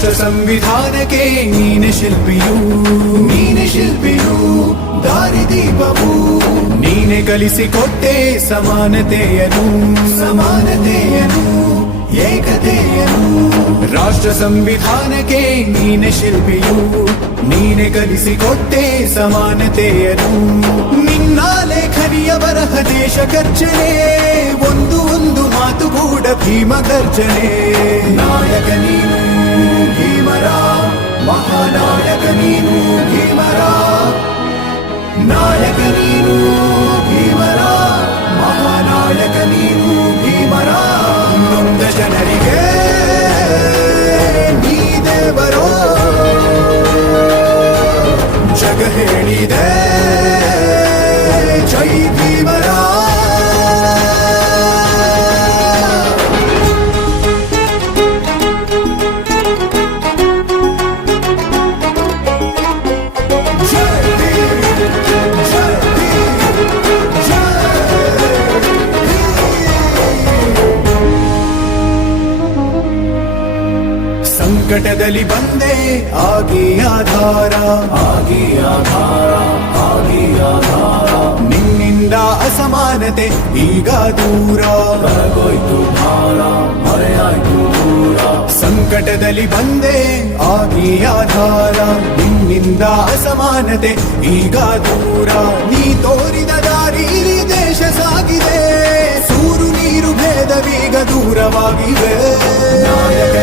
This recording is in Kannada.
ರಾಷ್ಟ್ರ ಸಂವಿಧಾನಕ್ಕೆ ನೀನೆ ಶಿಲ್ಪಿಯು ದಾರಿದೀಪವು ನೀನೆ ಕಲಿಸಿಕೊಟ್ಟೆ ಸಮಾನತೆಯನು ಏಕತೆಯನು ರಾಷ್ಟ್ರ ಸಂವಿಧಾನಕ್ಕೆ ನೀನೆ ಶಿಲ್ಪಿಯು ನೀನೆ ಕಲಿಸಿಕೊಟ್ಟೆ ಸಮಾನತೆಯನು ನಿನ್ನ ಲೇಖನಿಯ ಬರಹ ದೇಶ ಗರ್ಜನೆ ಒಂದು ಮಾತುಗೂಡ ಭೀಮ ಗರ್ಜನೆ ನಾಯಕ ನೀನು ಭೀಮರ ಮಹಾನಾಯಕ ನೀನು ಭೀಮರ ನಾಯಕ ನೀನು ಭೀಮರ ಮಹಾನಾಯಕ ನೀನು ಭೀಮರ ನೊಂದ ಜನರಿಗೆ ನೀ ದೇವರೋ ಜಗ ಹೇಳಿದೆ ಜೈ ಭೀಮರ ಸಂಕಟದಲ್ಲಿ ಬಂದೆ ಆಗಿ ಆಧಾರ ನಿನ್ನಿಂದ ಅಸಮಾನತೆ ಈಗ ದೂರ ಭಾರ ಮರೆಯಾಯ್ತು ದೂರ ಸಂಕಟದಲ್ಲಿ ಬಂದೆ ಆಗಿ ಆಧಾರ ನಿನ್ನಿಂದ ಅಸಮಾನತೆ ಈಗ ದೂರ ನೀ ತೋರಿದ ದಾರಿ ದೇಶ ಸಾಗಿದೆ ಸೂರು ನೀರು ಭೇದವೀಗ ದೂರವಾಗಿವೆ ನಾಯಕ